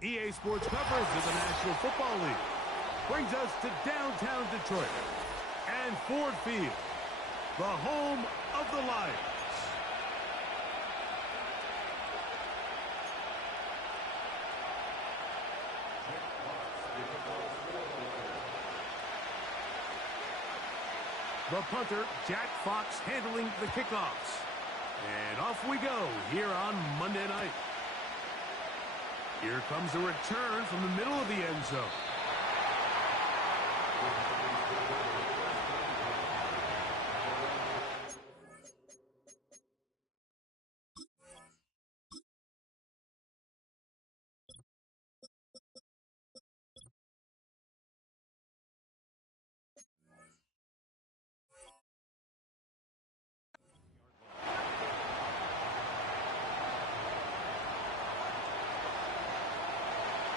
EA Sports coverage of the National Football League brings us to downtown Detroit and Ford Field, the home of the Lions. The punter, Jack Fox, handling the kickoffs. And off we go here on Monday night. Here comes a return from the middle of the end zone.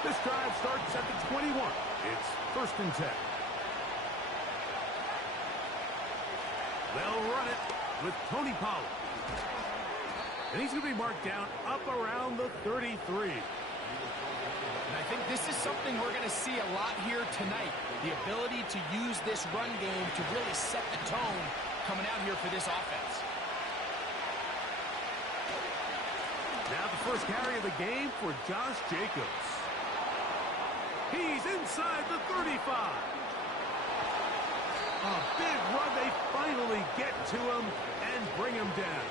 This drive starts at the 21. It's 1st and 10. They'll run it with Tony Pollard. And he's going to be marked down up around the 33. And I think this is something we're going to see a lot here tonight. The ability to use this run game to really set the tone coming out here for this offense. Now the first carry of the game for Josh Jacobs. He's inside the 35. A big run. They finally get to him and bring him down.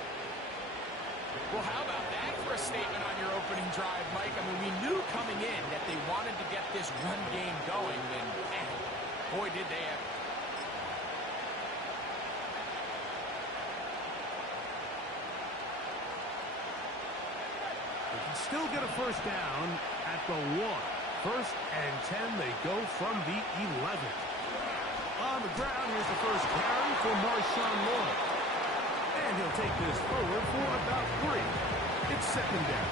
Well, how about that for a statement on your opening drive, Mike? I mean, we knew coming in that they wanted to get this run game going, and boy, did they ever. They can still get a first down at the 1. 1st and 10, they go from the 11. On the ground, here's the first carry for Marshawn Lloyd. And he'll take this forward for about 3. It's 2nd down.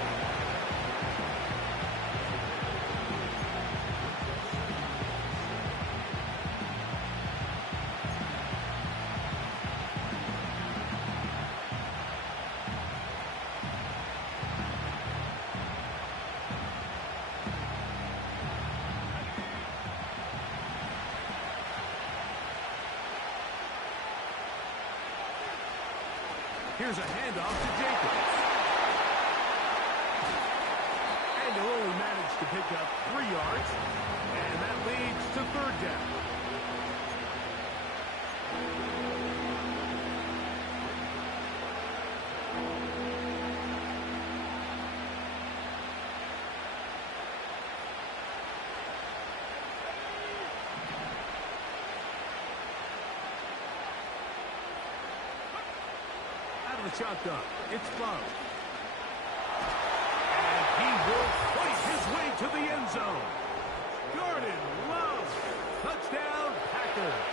Here's a handoff to Jacobs. And he'll only manage to pick up 3 yards. And that leads to 3rd down. The shotgun. It's Love. And he will fight his way to the end zone. Jordan Love. Touchdown, Packers.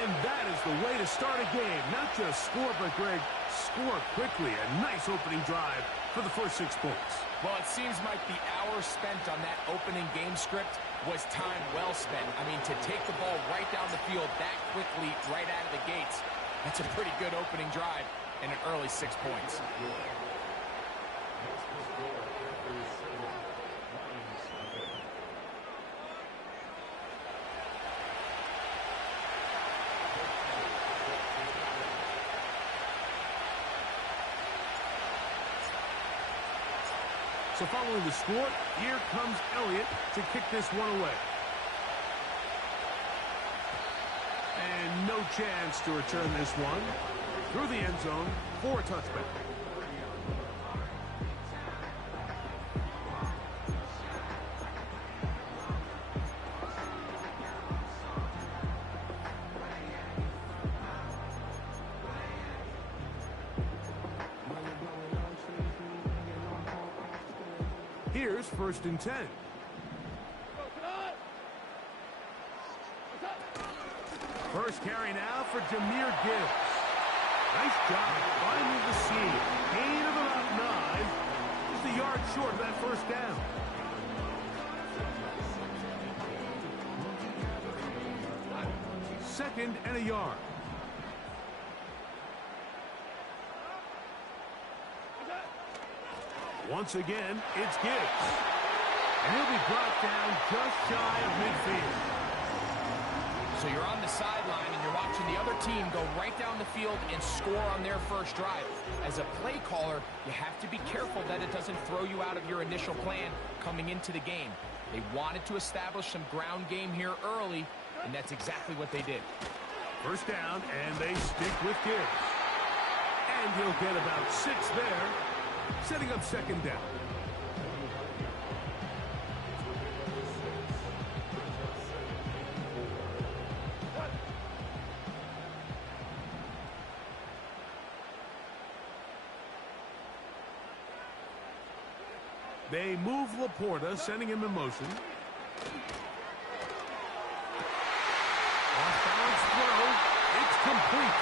And that is the way to start a game. Not just score, but, Greg, score quickly. A nice opening drive for the first 6 points. Well, it seems like the hour spent on that opening game script was time well spent. I mean, to take the ball right down the field that quickly, right out of the gates, that's a pretty good opening drive and an early 6 points. So following the score, here comes Elliott to kick this one away. And no chance to return this one through the end zone for a touchback. Here's 1st and 10. First carry now for Jahmyr Gibbs. Nice job finding the seam. Gain of about 9. Just a yard short of that first down. Second and a yard. Once again, it's Gibbs. And he'll be brought down just shy of midfield. So you're on the sideline and you're watching the other team go right down the field and score on their first drive. As a play caller, you have to be careful that it doesn't throw you out of your initial plan coming into the game. They wanted to establish some ground game here early, and that's exactly what they did. First down, and they stick with Gibbs. And he'll get about 6 there, setting up second down. They move Laporta, sending him in motion. Off-balance throw. It's complete.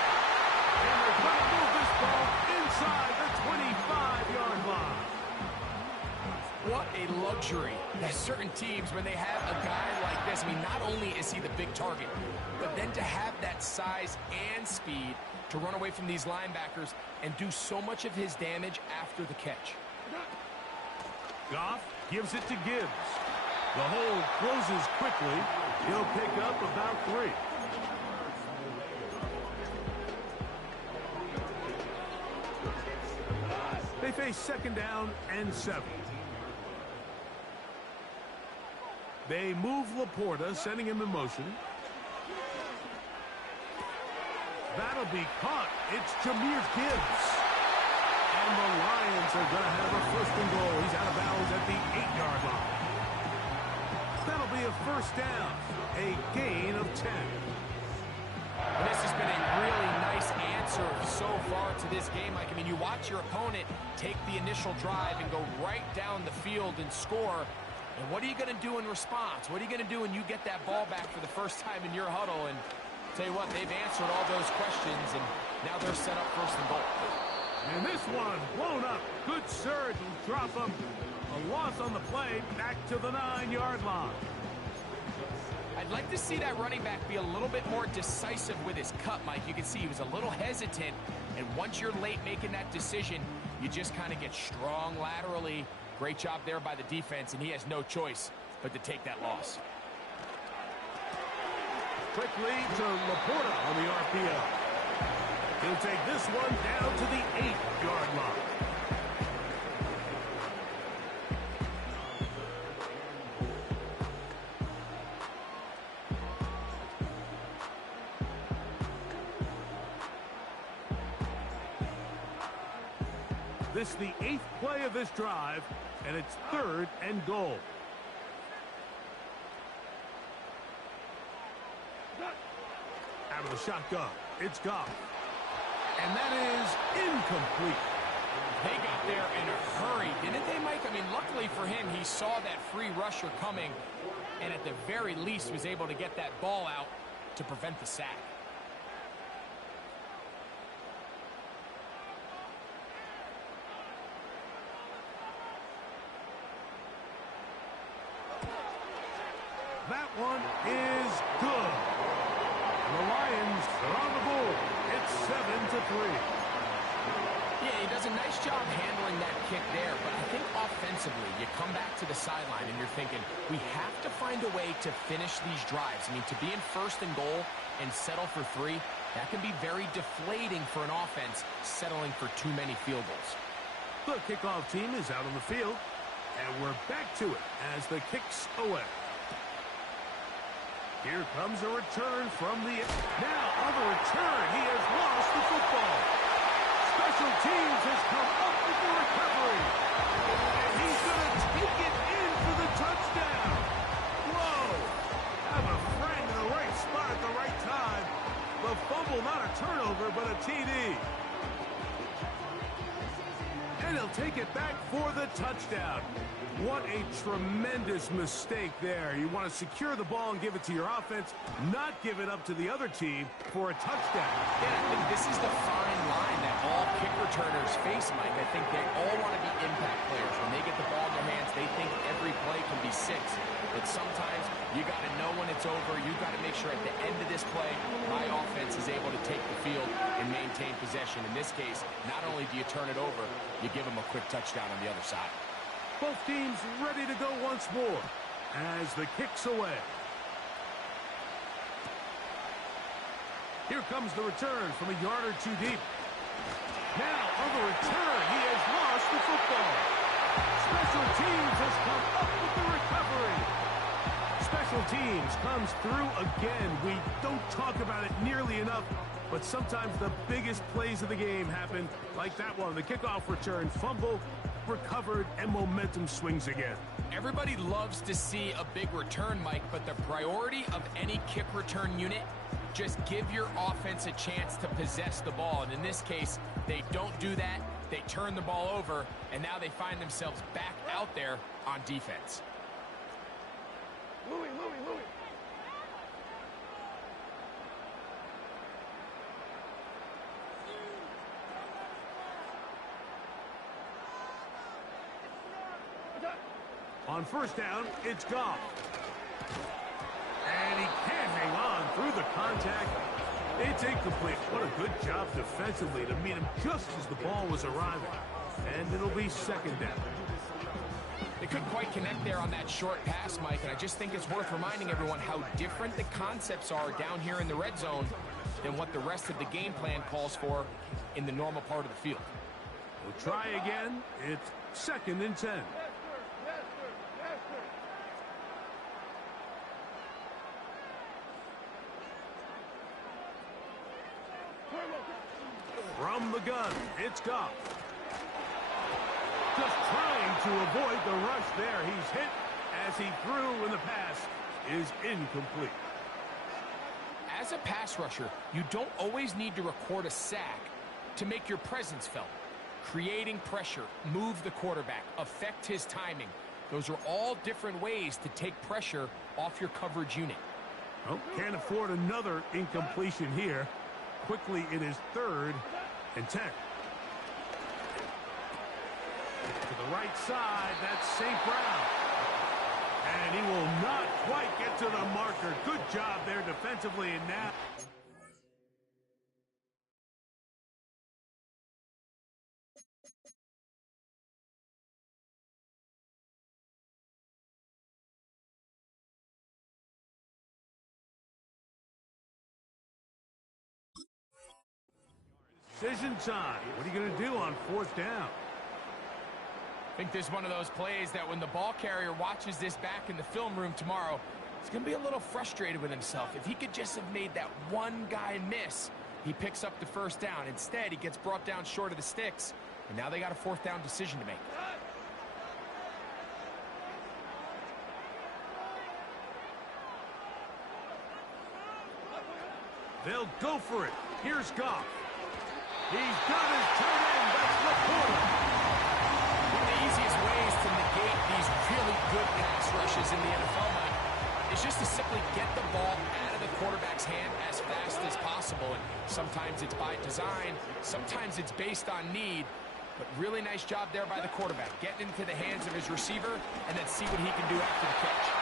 And they're going to move this ball inside the 25-yard line. What a luxury. There's certain teams when they have a guy like this, I mean, not only is he the big target, but then to have that size and speed to run away from these linebackers and do so much of his damage after the catch. Goff gives it to Gibbs. The hole closes quickly. He'll pick up about 3. They face second down and 7. They move Laporta, sending him in motion. That'll be caught. It's Jahmyr Gibbs. And the Lions are going to have a first and goal. He's out of bounds at the 8-yard line. That'll be a first down. A gain of 10. And this has been a really nice answer so far to this game. Like, I mean, you watch your opponent take the initial drive and go right down the field and score. And what are you going to do in response? What are you going to do when you get that ball back for the first time in your huddle? And tell you what, they've answered all those questions, and now they're set up first and goal. And this one blown up. Good surge will drop him. A loss on the play, back to the 9-yard line. I'd like to see that running back be a little bit more decisive with his cut, Mike. You can see he was a little hesitant, and once you're late making that decision, you just kind of get strong laterally. Great job there by the defense, and he has no choice but to take that loss. Quickly to Laporta on the RPO. He'll take this one down to the 8-yard line. This is the 8th play of this drive, and it's 3rd and goal. Out of the shotgun, it's Goff. And that is incomplete. They got there in a hurry, didn't they, Mike? I mean, luckily for him, he saw that free rusher coming, and at the very least was able to get that ball out to prevent the sack. That one is good. The Lions are on the board. It's 7-3. Yeah, he does a nice job handling that kick there, but I think offensively, you come back to the sideline and you're thinking, we have to find a way to finish these drives. I mean, to be in first and goal and settle for 3, that can be very deflating for an offense settling for too many field goals. The kickoff team is out on the field, and we're back to it as the kick's away. Here comes a return from the... Now, on the return, he has lost the football. Special teams has come up with the recovery. And he's going to take it in for the touchdown. Whoa. Have a friend in the right spot at the right time. The fumble, not a turnover, but a TD. And he'll take it back for the touchdown. What a tremendous mistake there. You want to secure the ball and give it to your offense, not give it up to the other team for a touchdown. Yeah, I think this is the fine line that all kick returners face, Mike. I think they all want to be impact players. When they get the ball in their hands, they think every play can be 6. But sometimes you got to know when it's over. You got to make sure at the end of this play, my offense is able to take the field and maintain possession. In this case, not only do you turn it over, you give give them a quick touchdown on the other side. Both teams ready to go once more as the kick's away. Here comes the return from a yard or two deep. Now, on the return, he has lost the football. Special teams has come up with the recovery. Special teams comes through again. We don't talk about it nearly enough, but sometimes the biggest plays of the game happen like that one. The kickoff return, fumble, recovered, and momentum swings again. Everybody loves to see a big return, Mike, but the priority of any kick return unit, just give your offense a chance to possess the ball. And in this case, they don't do that. They turn the ball over, and now they find themselves back out there on defense. Louis. On first down, it's Goff. And he can't hang on through the contact. It's incomplete. What a good job defensively to meet him just as the ball was arriving. And it'll be second down. They couldn't quite connect there on that short pass, Mike, and I just think it's worth reminding everyone how different the concepts are down here in the red zone than what the rest of the game plan calls for in the normal part of the field. We'll try again. It's second and 10. From the gun, it's Goff. Just trying to avoid the rush there. He's hit as he threw, and the pass is incomplete. As a pass rusher, you don't always need to record a sack to make your presence felt. Creating pressure, move the quarterback, affect his timing. Those are all different ways to take pressure off your coverage unit. Oh, can't afford another incompletion here. Quickly, it is third and 10. To the right side, that's St. Brown. And he will not quite get to the marker. Good job there defensively, and now... Decision time. What are you going to do on fourth down? I think this is one of those plays that when the ball carrier watches this back in the film room tomorrow, he's going to be a little frustrated with himself. If he could just have made that one guy miss, he picks up the first down. Instead, he gets brought down short of the sticks, and now they got a fourth down decision to make. They'll go for it. Here's Goff. He's got his turn in. That's Laporta. One of the easiest ways to negate these really good pass rushes in the NFL, Mike, is just to simply get the ball out of the quarterback's hand as fast as possible. And sometimes it's by design, sometimes it's based on need. But really nice job there by the quarterback, getting into the hands of his receiver and then see what he can do after the catch.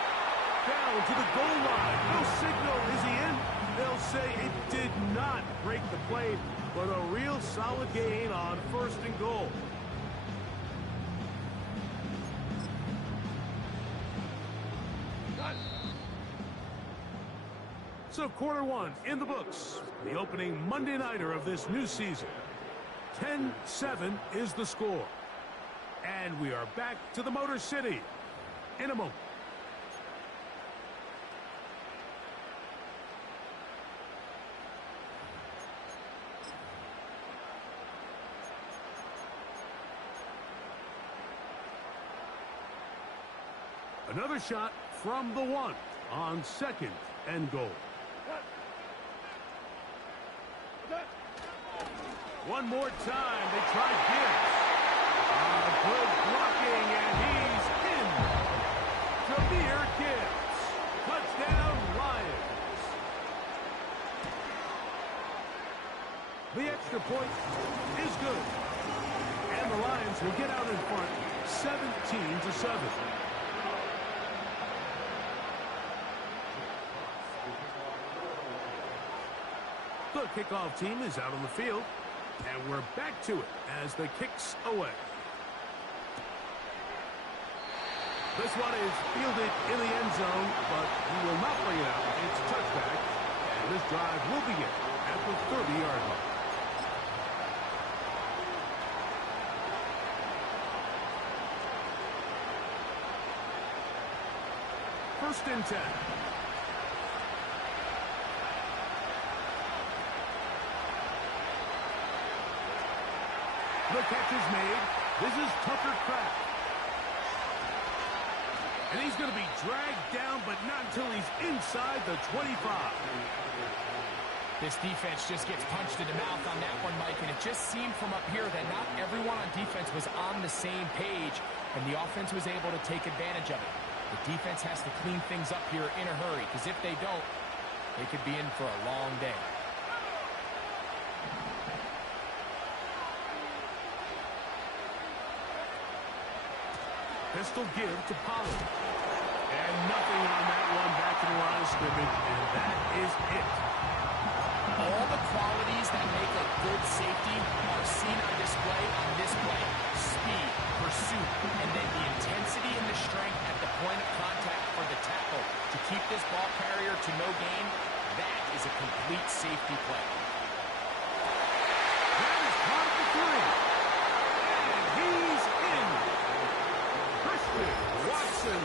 Down to the goal line. No signal. Is he in? They'll say it did not break the play, but a real solid gain on first and goal. So quarter one in the books. The opening Monday nighter of this new season. 10-7 is the score. And we are back to the Motor City in a moment. Another shot from the one on second and goal. One more time, they try Gibbs. Good blocking, and he's in. Jahmyr Gibbs. Touchdown, Lions. The extra point is good. And the Lions will get out in front 17-7. The kickoff team is out on the field, and we're back to it as the kick's away. This one is fielded in the end zone, but he will not bring it out. It's a touchback, and this drive will begin at the 30-yard line. First and 10. The catch is made. This is Tucker Kraft. And he's going to be dragged down, but not until he's inside the 25. This defense just gets punched in the mouth on that one, Mike, and it just seemed from up here that not everyone on defense was on the same page, and the offense was able to take advantage of it. The defense has to clean things up here in a hurry, because if they don't, they could be in for a long day. Pistol give to Pollard. And nothing on that one back to the line of scrimmage, and that is it. All the qualities that make a good safety are seen on display on this play. Speed, pursuit, and then the intensity and the strength at the point of contact for the tackle to keep this ball carrier to no gain. That is a complete safety play. That is caught for 3. And he's in. Christian Watson.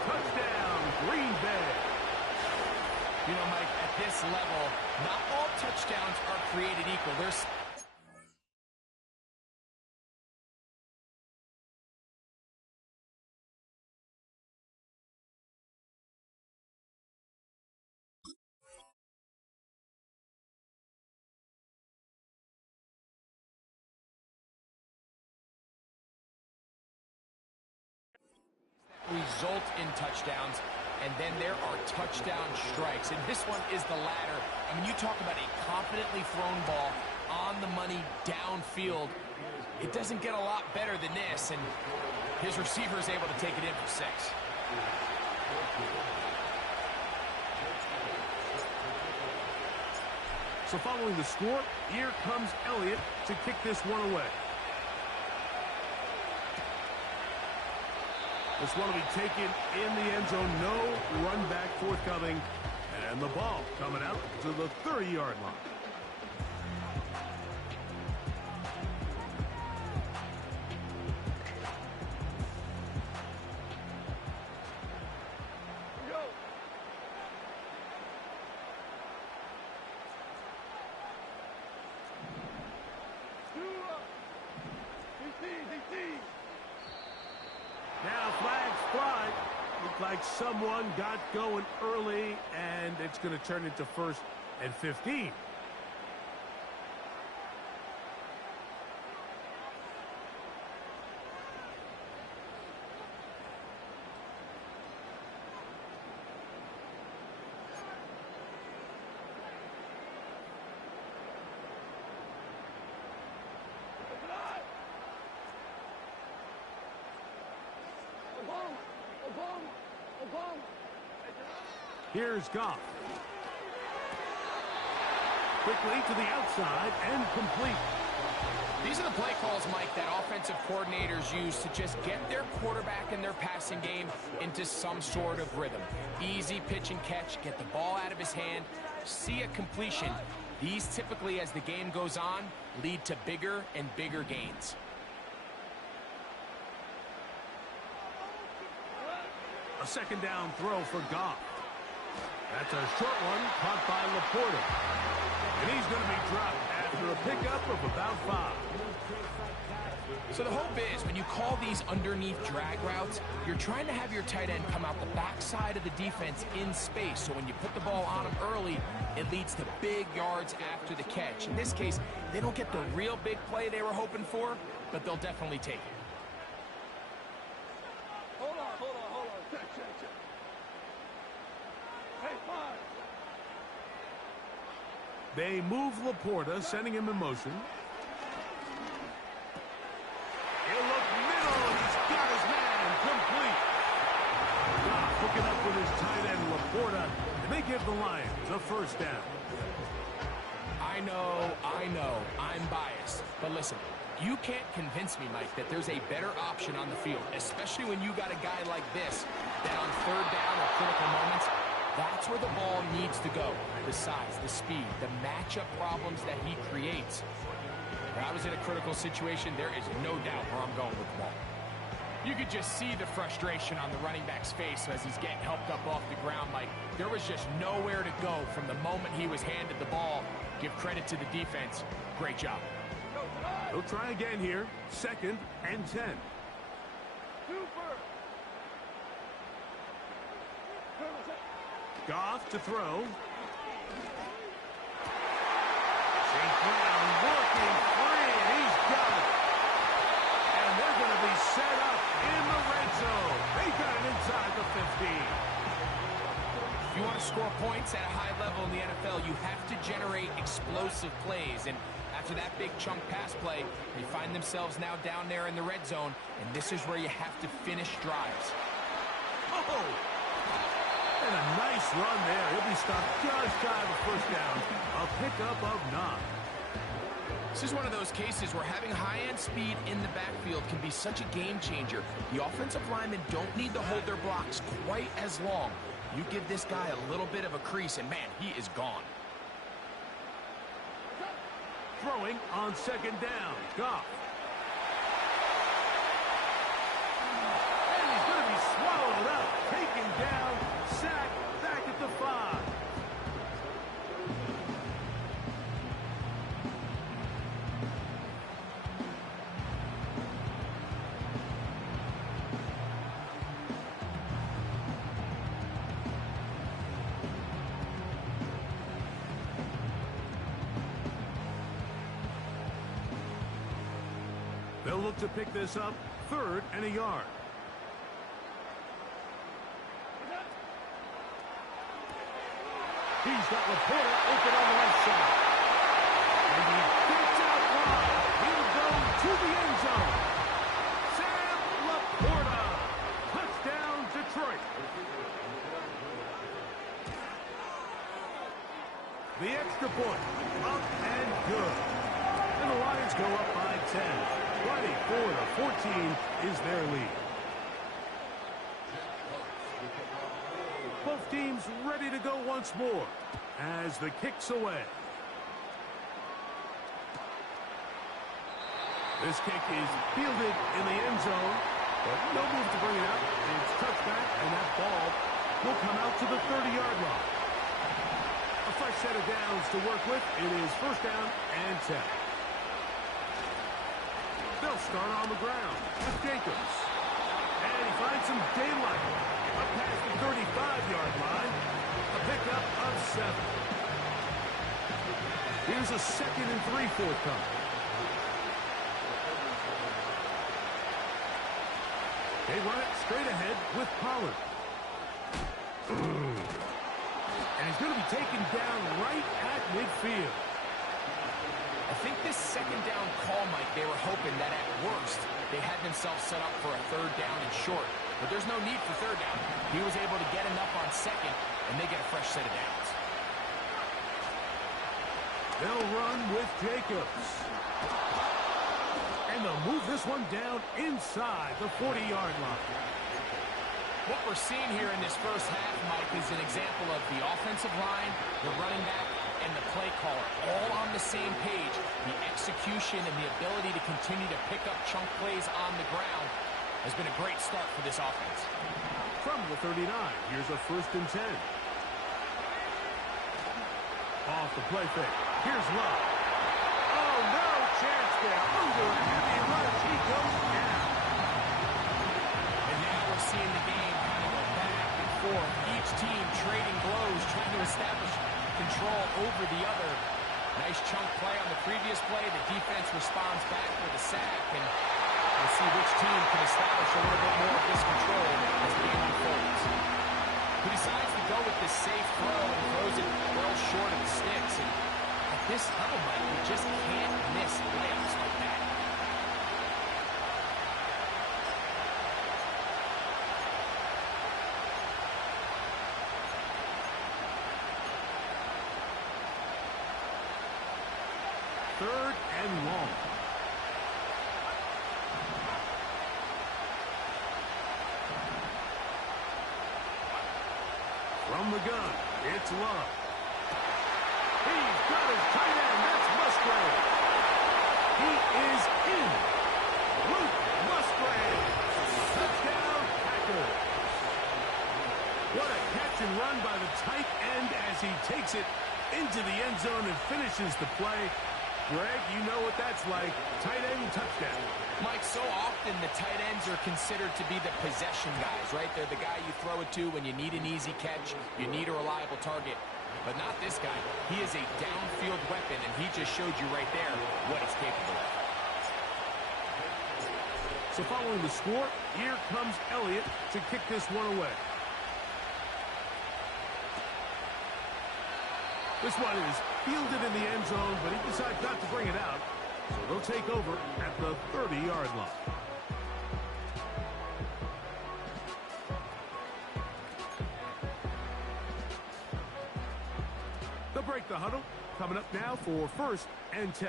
Touchdown, Green Bay. You know, Mike, at this level, not all touchdowns are created equal. There's result in touchdowns, and then there are touchdown strikes, and this one is the latter. I mean, you talk about a confidently thrown ball on the money downfield. It doesn't get a lot better than this, and his receiver is able to take it in for 6. So following the score, here comes Elliott to kick this one away. This one will be taken in the end zone. No run back forthcoming. And the ball coming out to the 30-yard line. Now flags fly. Looked like someone got going early, and it's going to turn into 1st and 15. Here's Goff. Quickly to the outside and complete. These are the play calls, Mike, that offensive coordinators use to just get their quarterback and their passing game into some sort of rhythm. Easy pitch and catch, get the ball out of his hand, see a completion. These typically, as the game goes on, lead to bigger and bigger gains. A second down throw for Goff. That's a short one caught by Laporta. And he's going to be dropped after a pickup of about 5. So the hope is when you call these underneath drag routes, you're trying to have your tight end come out the backside of the defense in space. So when you put the ball on him early, it leads to big yards after the catch. In this case, they don't get the real big play they were hoping for, but they'll definitely take it. Hold on. Check. Hey, 5. They move Laporta, sending him in motion. He'll look middle, and he's got his man complete. Goff hooking up with his tight end, Laporta, and they give the Lions a first down. I know, I'm biased. But listen, You can't convince me, Mike, that there's a better option on the field, especially when you got a guy like this, that on third down or critical moments, that's where the ball needs to go. The size, the speed, the matchup problems that he creates. If I was in a critical situation, there is no doubt where I'm going with the ball. You could just see the frustration on the running back's face as he's getting helped up off the ground, Mike. There was just nowhere to go from the moment he was handed the ball. Give credit to the defense. Great job. He'll try again here. 2nd and 10. Goff to throw. St. Brown working free, and he's got it. And they're going to be set up in the red zone. They got it inside the 15. If you want to score points at a high level in the NFL, you have to generate explosive plays. And after that big chunk pass play, they find themselves now down there in the red zone, and this is where you have to finish drives. Oh! And a nice run there. He'll be stopped just shy of a first down. A pickup of 9. This is one of those cases where having high-end speed in the backfield can be such a game changer. The offensive linemen don't need to hold their blocks quite as long. You give this guy a little bit of a crease, and man, he is gone. Throwing on 2nd down. Goff. And he's going to be swallowed up. Taken down. Sacked back at the 5. They'll look to pick this up. 3rd and a yard. He's got Laporta open on the left side. And he gets out wide. He'll go to the end zone. Sam Laporta. Touchdown, Detroit. The extra point. Up and good. And the Lions go up by 10. 24-14 is their lead. Both teams ready to go once more as the kick's away. This kick is fielded in the end zone, but no move to bring it out. It's touchback, and that ball will come out to the 30-yard line. A fresh set of downs to work with. It is 1st down and 10. They'll start on the ground with Jacobs. And he finds some daylight up past the 35-yard line. A pickup of 7. Here's a 2nd and 3 forthcoming. They run it straight ahead with Pollard. And he's going to be taken down right at midfield. I think this 2nd down call, Mike, they were hoping that at worst they had themselves set up for a 3rd down and short. But there's no need for 3rd down. He was able to get enough on 2nd, and they get a fresh set of downs. They'll run with Jacobs. And they'll move this one down inside the 40-yard line. What we're seeing here in this first half, Mike, is an example of the offensive line, the running back, and the play caller all on the same page. The execution and the ability to continue to pick up chunk plays on the ground has been a great start for this offense. From the 39, here's a 1st and 10. Off the play fake. Here's Love. Oh, no chance there. Under a heavy rush. He goes down. And now we're seeing the game kind of go back and forth. Each team trading blows, trying to establish control over the other. Nice chunk play on the previous play. The defense responds back with a sack, and we'll see which team can establish a little bit more of this control as the game unfolds. He decides to go with this safe throw and throws it well short of the sticks. And at this level, Mike, you just can't miss layups like that. Third and long. the gun. It's Love. He's got his tight end. That's Musgrave. He is in. Luke Musgrave. Touchdown, Packers. What a catch and run by the tight end as he takes it into the end zone and finishes the play. Greg, you know what that's like. Tight end touchdown. Mike, so often the tight ends are considered to be the possession guys, right? They're the guy you throw it to when you need an easy catch, you need a reliable target. But not this guy. He is a downfield weapon, and he just showed you right there what he's capable of. So following the score, here comes Elliott to kick this one away. This one is fielded in the end zone, but he decides not to bring it out. So they'll take over at the 30-yard line. They'll break the huddle. Coming up now for 1st and 10.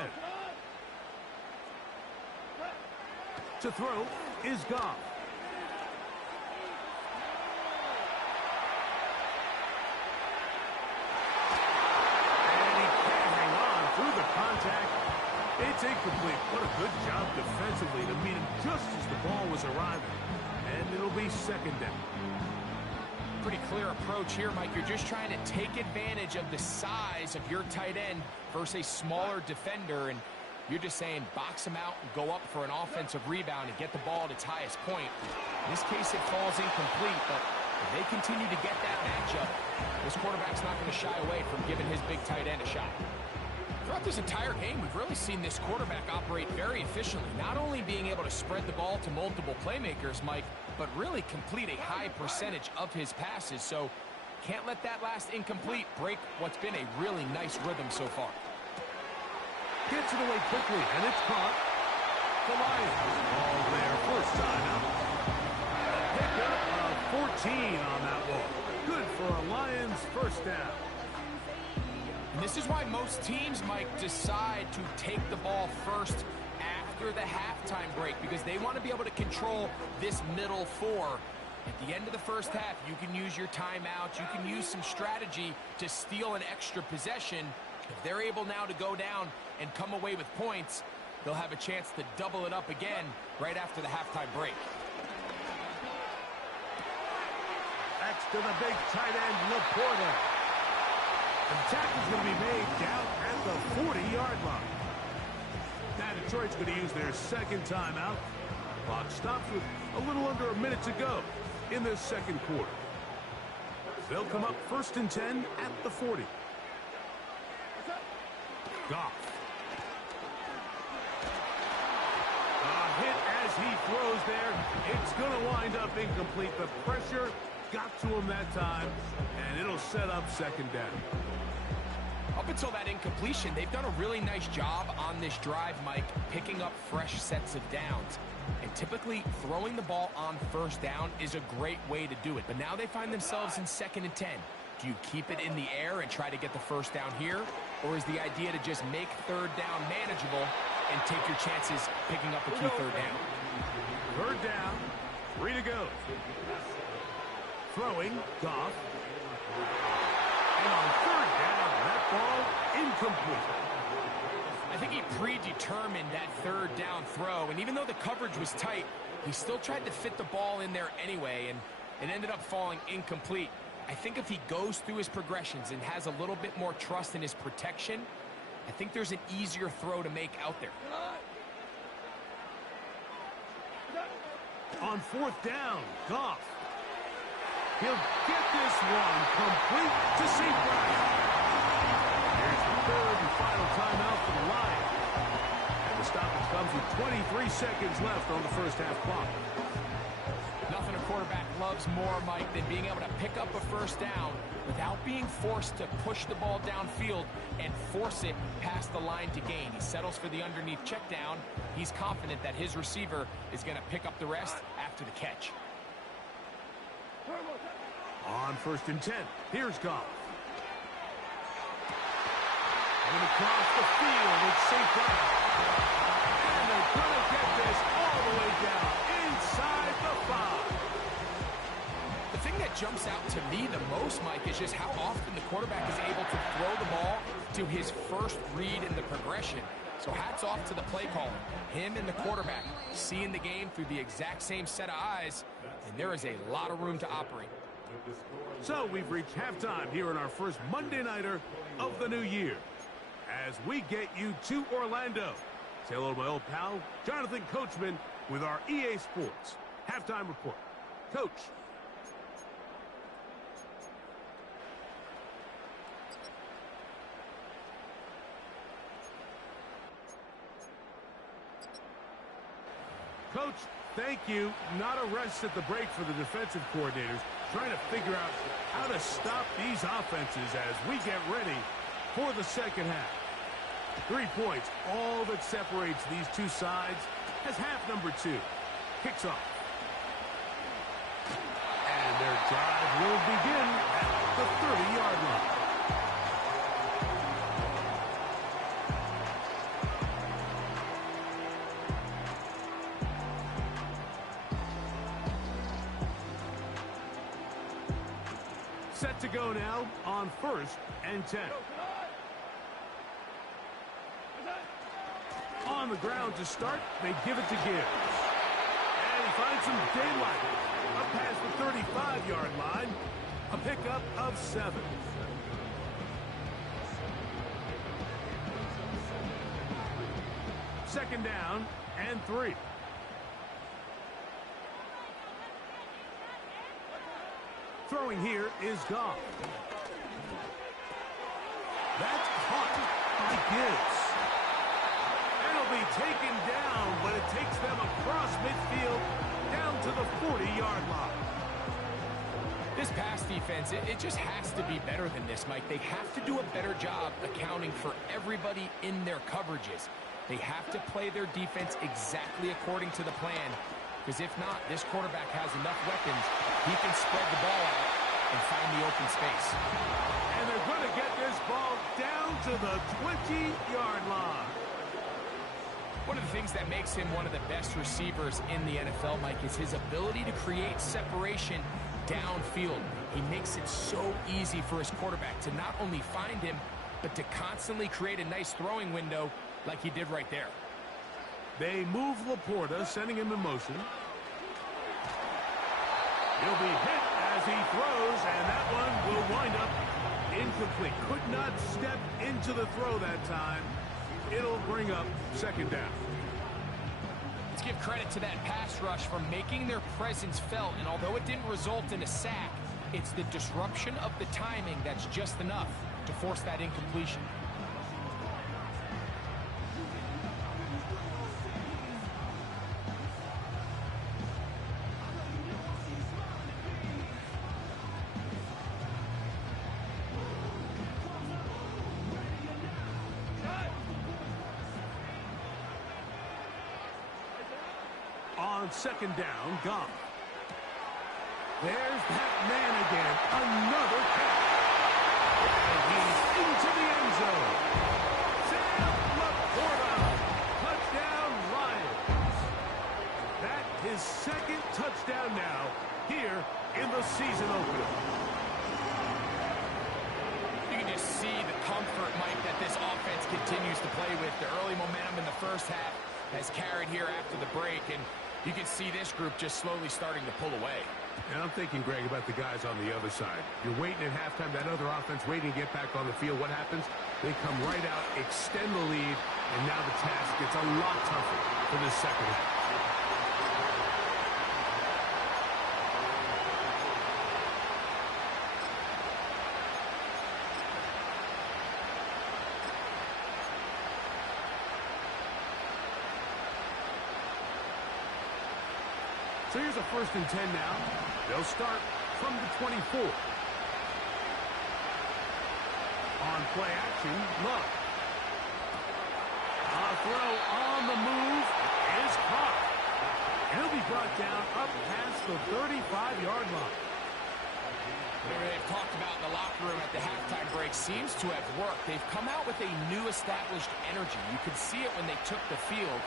To throw is Goff. It's incomplete. What a good job defensively to meet him just as the ball was arriving. And it'll be 2nd down. Pretty clear approach here, Mike. You're just trying to take advantage of the size of your tight end versus a smaller defender, and you're just saying box him out and go up for an offensive rebound and get the ball at its highest point. In this case, it falls incomplete, but if they continue to get that matchup, this quarterback's not going to shy away from giving his big tight end a shot. Throughout this entire game, we've really seen this quarterback operate very efficiently, not only being able to spread the ball to multiple playmakers, Mike, but really complete a high percentage of his passes. So can't let that last incomplete break what's been a really nice rhythm so far. Gets it away quickly, and it's caught. The Lions all there, first time out. A pickup of 14 on that one. Good for a Lions first down. And this is why most teams, Mike, decide to take the ball first after the halftime break, because they want to be able to control this middle four. At the end of the first half, you can use your timeout, you can use some strategy to steal an extra possession. If they're able now to go down and come away with points, they'll have a chance to double it up again right after the halftime break. That's to the big tight end, Laporta. The tackle's going to be made down at the 40-yard line. Now Detroit's going to use their 2nd timeout. Clock stops with a little under a minute to go in the 2nd quarter. They'll come up 1st and 10 at the 40. Goff. A hit as he throws there. It's going to wind up incomplete. The pressure got to him that time, and it'll set up 2nd down. Up until that incompletion, they've done a really nice job on this drive, Mike, picking up fresh sets of downs. And typically, throwing the ball on 1st down is a great way to do it. But now they find themselves in 2nd and 10. Do you keep it in the air and try to get the 1st down here? Or is the idea to just make 3rd down manageable and take your chances picking up a key 3rd down? 3rd down, 3 to go. Throwing, Goff. And on 3rd down, that ball incomplete. I think he predetermined that 3rd down throw, and even though the coverage was tight, he still tried to fit the ball in there anyway, and it ended up falling incomplete. I think if he goes through his progressions and has a little bit more trust in his protection, I think there's an easier throw to make out there. On 4th down, Goff. He'll get this one complete to St. Brown. Here's the 3rd and final timeout for the Lions. And the stoppage comes with 23 seconds left on the first half clock. Nothing a quarterback loves more, Mike, than being able to pick up a 1st down without being forced to push the ball downfield and force it past the line to gain. He settles for the underneath check down. He's confident that his receiver is going to pick up the rest after the catch. On 1st and 10, here's Goff. And across the field, it's St. Brown. And they're going to get this all the way down inside the 5. The thing that jumps out to me the most, Mike, is just how often the quarterback is able to throw the ball to his first read in the progression. So hats off to the play caller. Him and the quarterback seeing the game through the exact same set of eyes, and there is a lot of room to operate. So we've reached halftime here in our first Monday Nighter of the new year. As we get you to Orlando, say hello to my old pal, Jonathan Coachman, with our EA Sports Halftime Report. Coach. Coach, thank you. Not a rest at the break for the defensive coordinators, trying to figure out how to stop these offenses as we get ready for the second half. 3 points, all that separates these two sides, as half number 2 kicks off. And their drive will begin at the 30-yard line. Set to go now on 1st and 10. On the ground to start, they give it to Gibbs. And he finds some daylight. Up past the 35-yard line. A pickup of 7. Second down and 3. Throwing here is Goff. That's caught by Gibbs. And it'll be taken down, but it takes them across midfield down to the 40-yard line. This pass defense, it just has to be better than this, Mike. They have to do a better job accounting for everybody in their coverages. They have to play their defense exactly according to the plan. Because if not, this quarterback has enough weapons, he can spread the ball out and find the open space. And they're going to get this ball down to the 20-yard line. One of the things that makes him one of the best receivers in the NFL, Mike, is his ability to create separation downfield. He makes it so easy for his quarterback to not only find him, but to constantly create a nice throwing window like he did right there. They move Laporta, sending him in motion. He'll be hit as he throws, and that one will wind up incomplete. Could not step into the throw that time. It'll bring up second down. Let's give credit to that pass rush for making their presence felt, and although it didn't result in a sack, it's the disruption of the timing that's just enough to force that incompletion. On second down, Goff. There's that man again. Another catch. And he's into the end zone. Sam Laporta. Touchdown, Lions. That his second touchdown now here in the season opener. You can just see the comfort, Mike, that this offense continues to play with. The early momentum in the first half has carried here after the break, and you can see this group just slowly starting to pull away. And I'm thinking, Greg, about the guys on the other side. You're waiting at halftime, that other offense waiting to get back on the field. What happens? They come right out, extend the lead, and now the task gets a lot tougher for this second half. So here's a 1st and 10 now. They'll start from the 24. On play action, Love. A throw on the move is caught. He'll be brought down up past the 35-yard line. Whatever they've talked about in the locker room at the halftime break seems to have worked. They've come out with a new established energy. You could see it when they took the field.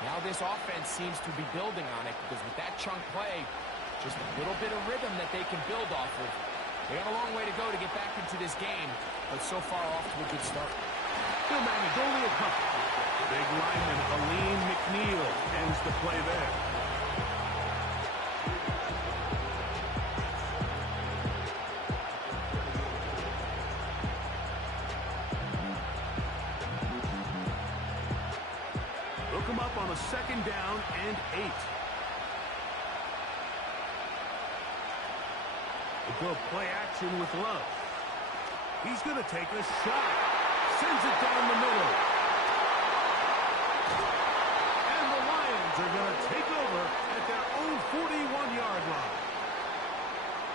Now this offense seems to be building on it because with that chunk play, Just a little bit of rhythm that they can build off of. They got a long way to go to get back into this game, but so far off to a good start. He'll manage only a couple. Big lineman Alim McNeil ends the play there. Hook him up on a 2nd down and 8. They go play action with Love. He's going to take a shot. Sends it down the middle. And the Lions are going to take over at their own 41-yard line.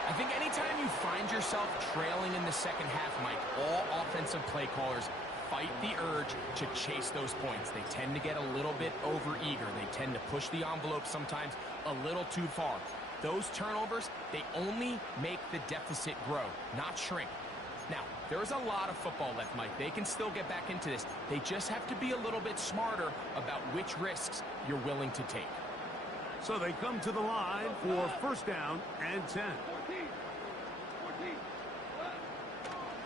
I think anytime you find yourself trailing in the second half, Mike, all offensive play callers fight the urge to chase those points. They tend to get a little bit overeager. They tend to push the envelope sometimes a little too far. Those turnovers, they only make the deficit grow, not shrink. Now, there is a lot of football left, Mike. They can still get back into this. They just have to be a little bit smarter about which risks you're willing to take. So they come to the line for 1st down and 10.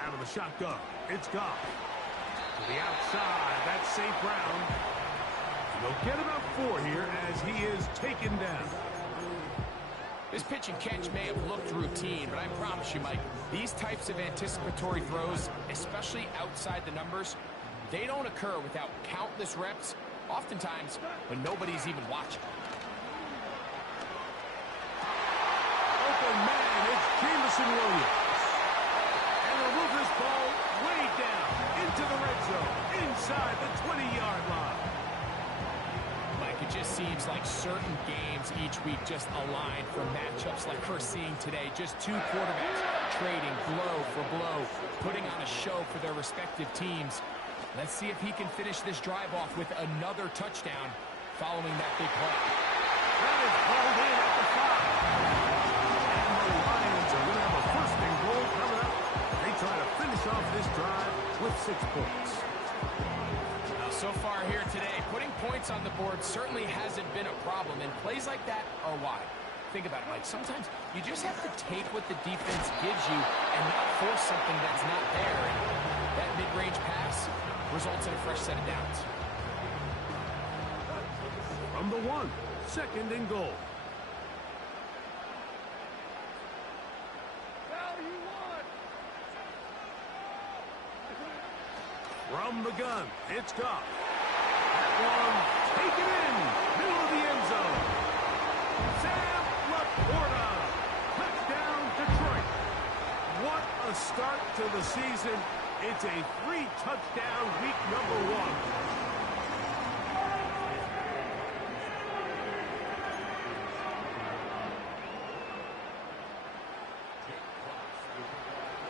Out of the shotgun, it's Goff. To the outside, that's St. Brown. They'll get about 4 here as he is taken down. This pitch and catch may have looked routine, but I promise you, Mike, these types of anticipatory throws, especially outside the numbers, they don't occur without countless reps, oftentimes when nobody's even watching. Open man, it's Jameson Williams. And they'll move this ball way down into the red zone, inside the 20-yard line. It just seems like certain games each week just align for matchups like we're seeing today. Just two quarterbacks trading blow for blow, putting on a show for their respective teams. Let's see if he can finish this drive off with another touchdown following that big play. That is hauled in at the 5. And the Lions are going to have a 1st and goal coming up. They try to finish off this drive with 6 points. So far here today, putting points on the board certainly hasn't been a problem, and plays like that are why. Think about it, Mike. Sometimes you just have to take what the defense gives you and not force something that's not there. And that mid-range pass results in a fresh set of downs. From the 1, 2nd and goal. From the gun, it's Goff. That one, taken in, middle of the end zone. Sam Laporta, touchdown Detroit. What a start to the season. It's a 3-touchdown week number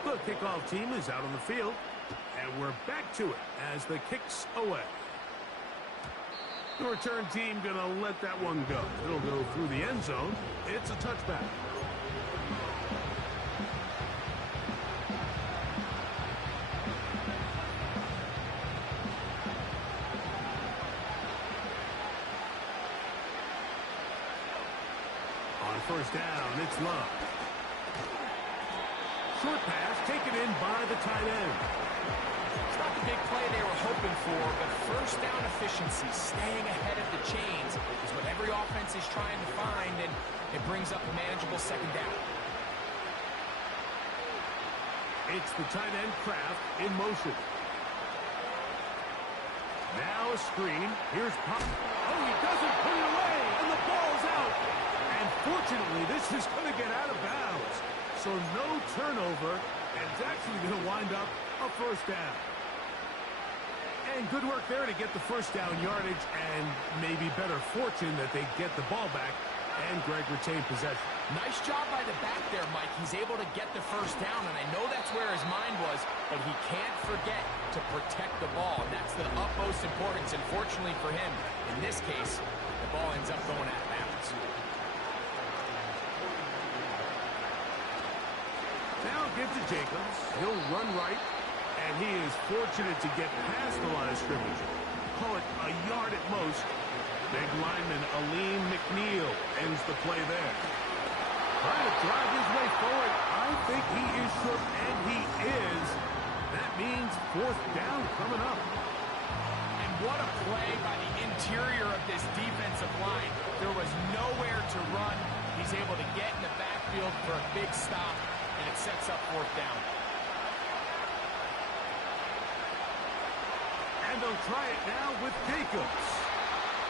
1. The kickoff team is out on the field. And we're back to it as the kick's away. The return team going to let that one go. It'll go through the end zone. It's a touchback. On 1st down, it's Love. Short pass taken in by the tight end. It's not the big play they were hoping for, but 1st down efficiency, staying ahead of the chains, is what every offense is trying to find, and it brings up a manageable 2nd down. It's the tight end Kraft in motion. Now a screen. Here's Pop. Oh, he doesn't put it away, and the ball's out. And fortunately, this is going to get out of bounds. So no turnover, and it's actually going to wind up a 1st down. And good work there to get the 1st down yardage, and maybe better fortune that they get the ball back, and Greg retained possession. Nice job by the back there, Mike. He's able to get the 1st down, and I know that's where his mind was, but he can't forget to protect the ball, and that's the utmost importance. And fortunately for him, in this case, the ball ends up going out of bounds. Now give to Jacobs. He'll run right, and he is fortunate to get past the line of scrimmage. Call it a yard at most. Big lineman Alim McNeil ends the play there. Trying to drive his way forward. I think he is short, and he is. That means fourth down coming up. And what a play by the interior of this defensive line. There was nowhere to run. He's able to get in the backfield for a big stop, and it sets up fourth down. And they'll try it now with Jacobs.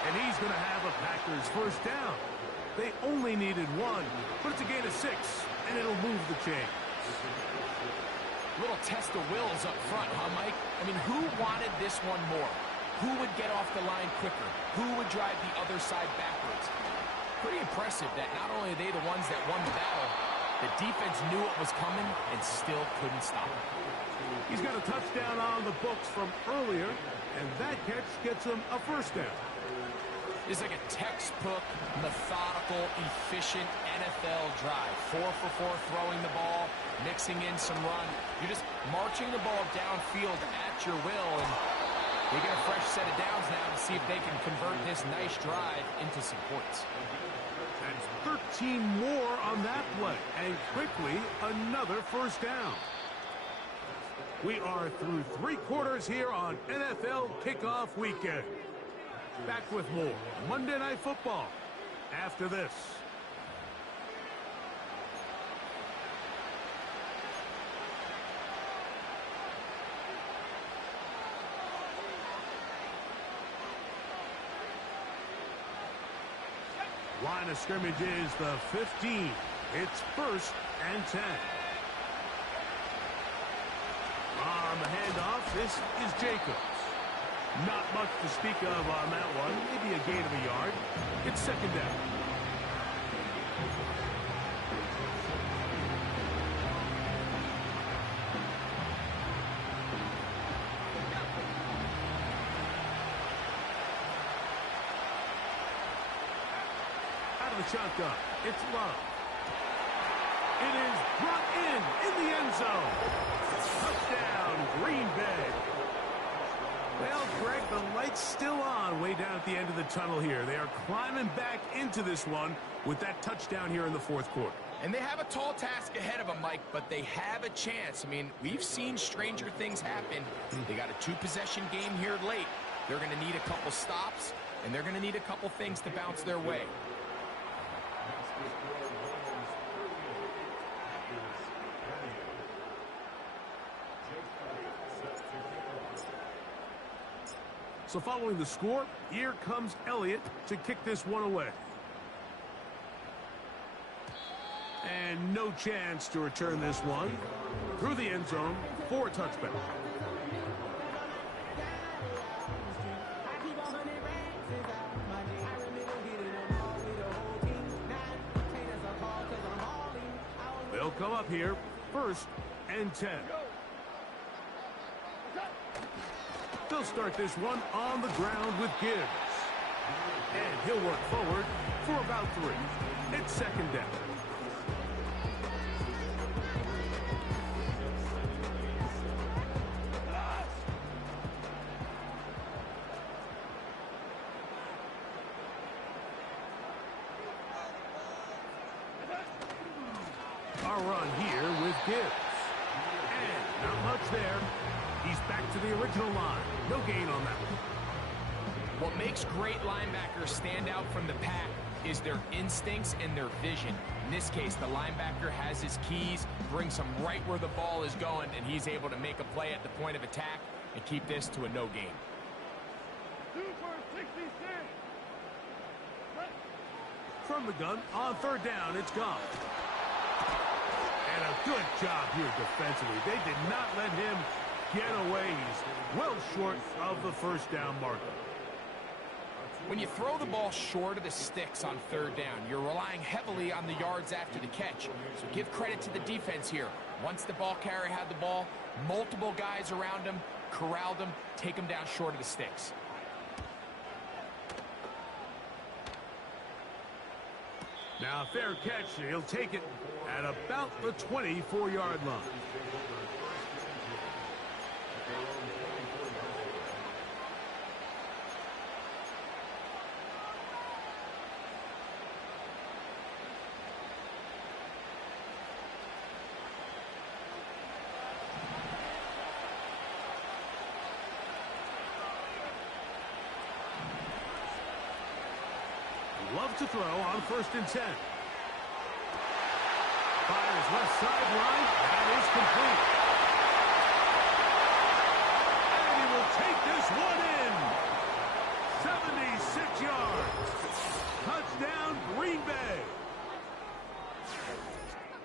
And he's going to have a Packers first down. They only needed one, but it's a gain of 6, and it'll move the chains. Little test of wills up front, huh, Mike? I mean, who wanted this one more? Who would get off the line quicker? Who would drive the other side backwards? Pretty impressive that not only are they the ones that won the battle, the defense knew it was coming and still couldn't stop it. He's got a touchdown on the books from earlier, and that catch gets him a first down. It's like a textbook, methodical, efficient NFL drive. 4 for 4 throwing the ball, mixing in some run. You're just marching the ball downfield at your will, and they get a fresh set of downs now to see if they can convert this nice drive into some points. That's 13 more on that play, and quickly another first down. We are through 3 quarters here on NFL Kickoff Weekend. Back with more Monday Night Football after this. Line of scrimmage is the 15. It's 1st and 10. On the handoff, this is Jacobs. Not much to speak of on that one. Maybe a gain of a yard. It's 2nd down. Out of the shotgun, it's Love. It is brought in the end zone. Touchdown, Green Bay. Well, Greg, the light's still on way down at the end of the tunnel here. They are climbing back into this one with that touchdown here in the 4th quarter. And they have a tall task ahead of them, Mike, but they have a chance. I mean, we've seen stranger things happen. They got a 2-possession game here late. They're going to need a couple stops, and they're going to need a couple things to bounce their way. So following the score, here comes Elliott to kick this one away. And no chance to return this one through the end zone for a touchback. They'll come up here, 1st and 10. They'll start this one on the ground with Gibbs. And he'll work forward for about 3. It's 2nd down. Our run here with Gibbs. And not much there. He's back to the original line. No gain on that one. What makes great linebackers stand out from the pack is their instincts and their vision. In this case, the linebacker has his keys, brings him right where the ball is going, and he's able to make a play at the point of attack and keep this to a no gain. 2 for 66. From the gun, on 3rd down, it's gone. And a good job here defensively. They did not let him get away. He's well short of the first down marker. When you throw the ball short of the sticks on 3rd down, you're relying heavily on the yards after the catch. So give credit to the defense here. Once the ball carrier had the ball, multiple guys around him, corralled him, take him down short of the sticks. Now, fair catch. He'll take it at about the 24-yard line. loves to throw on 1st and 10. Fires left sideline. That is complete. And he will take this one in. 76 yards. Touchdown, Green Bay.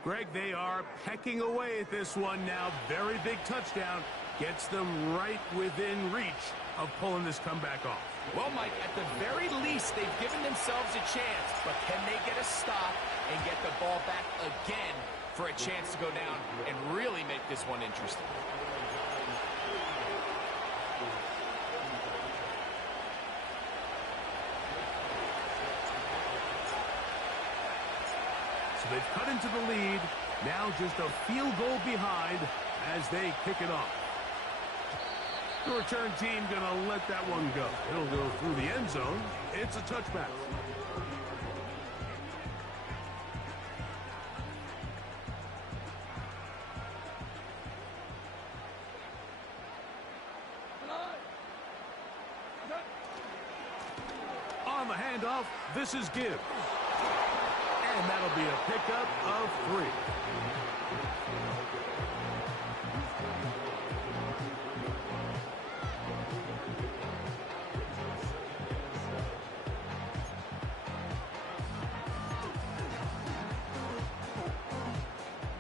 Greg, they are pecking away at this one now. Very big touchdown. Gets them right within reach of pulling this comeback off. Well, Mike, at the very least, they've given themselves a chance. But can they get a stop and get the ball back again for a chance to go down and really make this one interesting? So they've cut into the lead. Now just a field goal behind as they kick it off. The return team going to let that one go. It'll go through the end zone. It's a touchback. On the handoff, this is Gibbs. And that'll be a pickup of 3.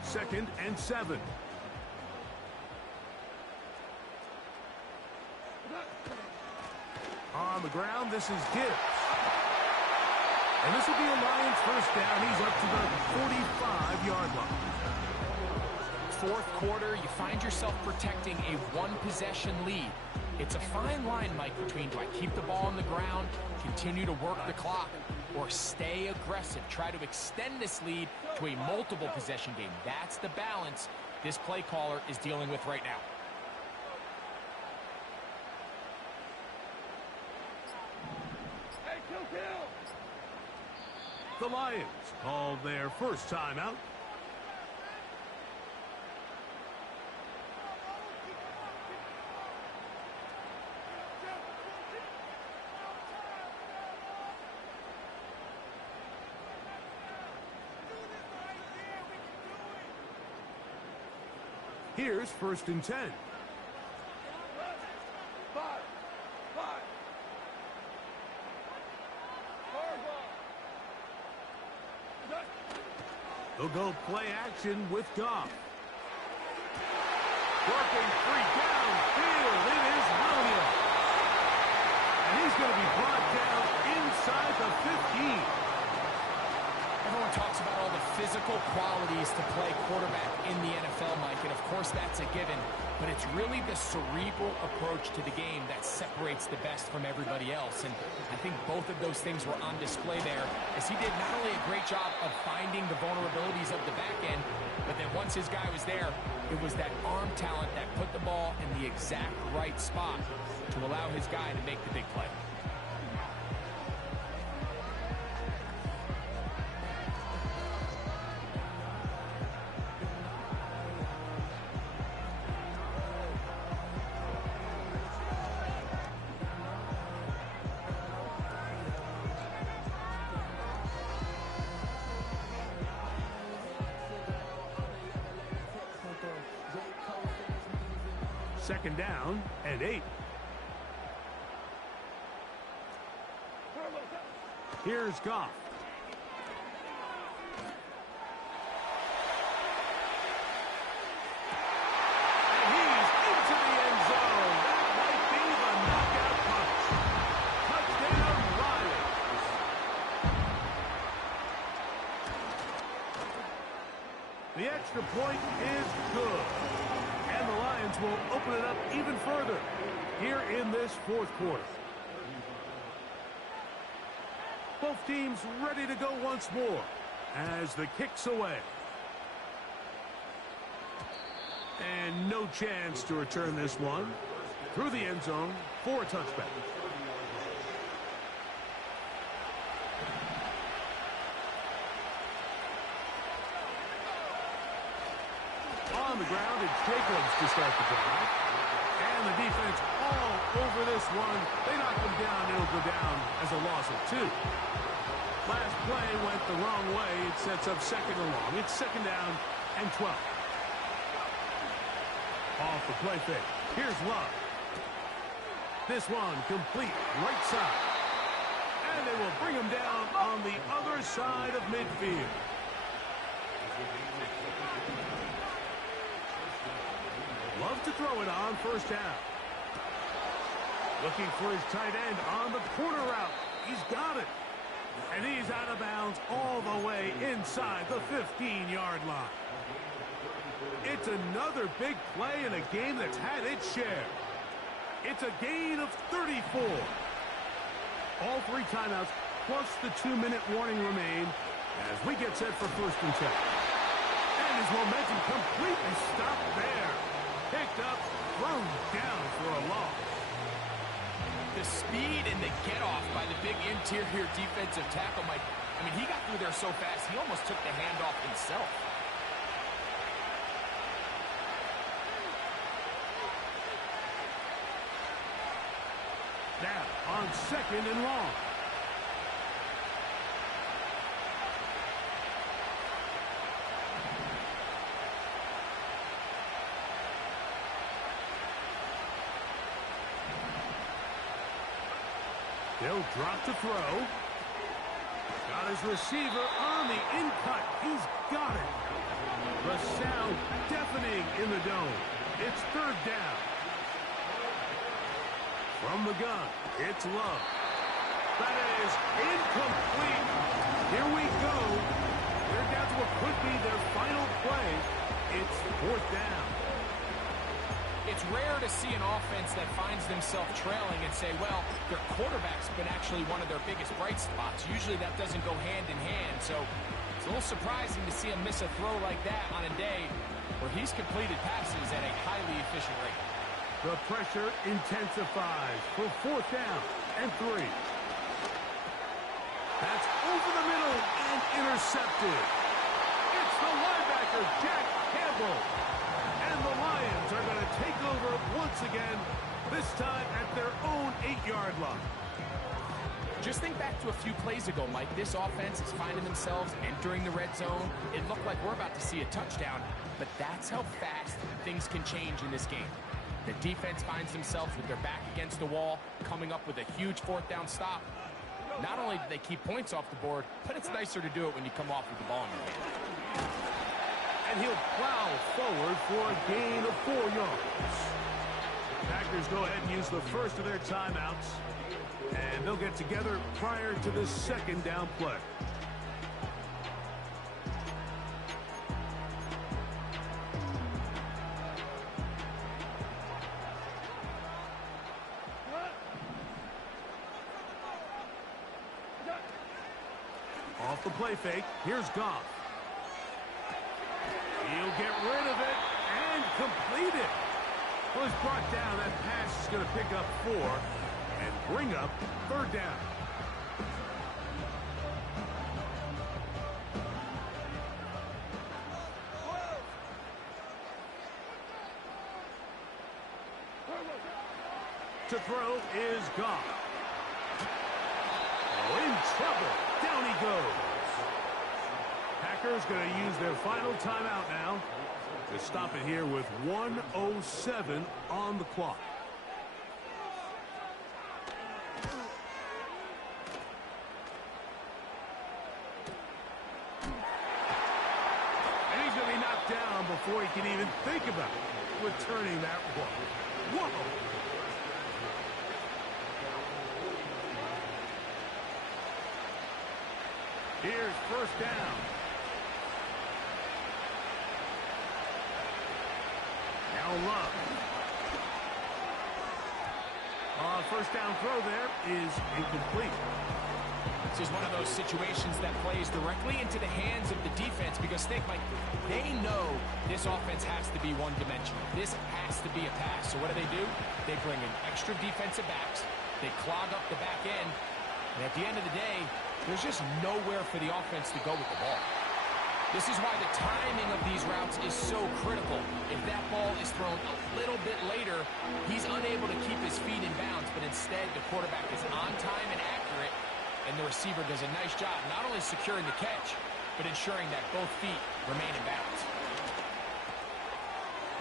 Second and 7. On the ground, this is Gibbs. And this will be a Lions first down. He's up to the 45-yard line. Fourth quarter, you find yourself protecting a one-possession lead. It's a fine line, Mike, between do I keep the ball on the ground, continue to work the clock, or stay aggressive, try to extend this lead to a multiple possession game. That's the balance this play caller is dealing with right now. Hey, kill. The Lions call their first timeout. Here's 1st and 10. 5. They'll go play action with Goff. Working 3 downfield. It is Williams. And he's going to be brought down inside the 15. Everyone talks about all the physical qualities to play quarterback in the NFL, Mike, and of course that's a given, but it's really the cerebral approach to the game that separates the best from everybody else, and I think both of those things were on display there, as he did not only a great job of finding the vulnerabilities of the back end, but then once his guy was there, it was that arm talent that put the ball in the exact right spot to allow his guy to make the big play. Second down and 8. Here's Goff. And he's into the end zone. That might be the knockout punch. Touchdown, Lions. The extra point is good. And the Lions will open it up even further here in this fourth quarter. Both teams ready to go once more as the kick's away. And no chance to return this one through the end zone for a touchback. On the ground, it's Jacobs to start the drive. And the defense all over this one. They knock him down. It'll go down as a loss of 2. Last play went the wrong way. It sets up second and long. It's second down and 12. Off the play fake. Here's Love. This one complete right side. And they will bring him down on the other side of midfield. Love to throw it on first down. Looking for his tight end on the corner route. He's got it. And he's out of bounds all the way inside the 15-yard line. It's another big play in a game that's had its share. It's a gain of 34. All 3 timeouts plus the 2-minute warning remain as we get set for first and 10. And his momentum completely stopped there. Picked up, thrown down for a loss. The speed and the get-off by the big interior defensive tackle, Mike. I mean, he got through there so fast, he almost took the handoff himself. Now, on second and long. He'll drop to throw. Got his receiver on the in-cut. He's got it. The sound deafening in the dome. It's third down. From the gun, it's Love. That is incomplete. Here we go. They're down to what could be their final play. It's fourth down. It's rare to see an offense that finds themselves trailing and say, well, their quarterback's been actually one of their biggest bright spots. Usually that doesn't go hand in hand, so it's a little surprising to see him miss a throw like that on a day where he's completed passes at a highly efficient rate. The pressure intensifies for fourth down and 3. That's over the middle and intercepted. It's the linebacker, Jack Campbell. And the Lions are going to take over once again, this time at their own 8-yard line. Just think back to a few plays ago, Mike. This offense is finding themselves entering the red zone. It looked like we're about to see a touchdown, but that's how fast things can change in this game. The defense finds themselves with their back against the wall, coming up with a huge fourth down stop. Not only do they keep points off the board, but it's nicer to do it when you come off with the ball in your hand. And he'll plow forward for a gain of 4 yards. Packers go ahead and use the first of their timeouts. And they'll get together prior to this second down play. Off the play fake, here's Goff. He'll get rid of it and complete it. Well, he's brought down. That pass is going to pick up 4 and bring up third down. To throw is Goff. Oh, in trouble. Down he goes. Packers going to use their final timeout now to stop it here with 1:07 on the clock. And he's going to be knocked down before he can even think about returning that one. Whoa! Here's first down. Now Love. First down throw there is incomplete. This is one of those situations that plays directly into the hands of the defense because think, Mike, they know this offense has to be one-dimensional. This has to be a pass. So what do? They bring in extra defensive backs. They clog up the back end. And at the end of the day, there's just nowhere for the offense to go with the ball. This is why the timing of these routes is so critical. If that ball is thrown a little bit later, he's unable to keep his feet in bounds, but instead the quarterback is on time and accurate, and the receiver does a nice job not only securing the catch, but ensuring that both feet remain in balance.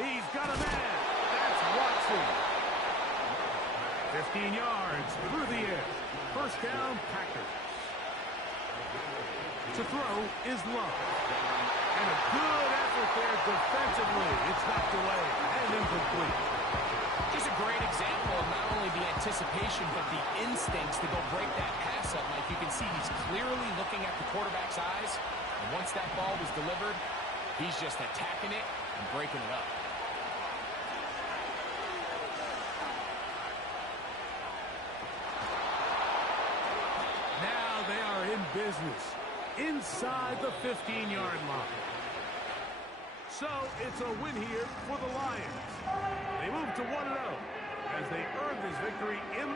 He's got a man. That's Watson. 15 yards through the air. First down, Packers. To throw is Love. And a good effort there defensively. It's knocked away and incomplete. Just a great example of not only the anticipation, but the instincts to go break that pass up. Like you can see, he's clearly looking at the quarterback's eyes. And once that ball was delivered, he's just attacking it and breaking it up. Now they are in business inside the 15-yard line. So it's a win here for the Lions. They move to 1-0 as they earn this victory in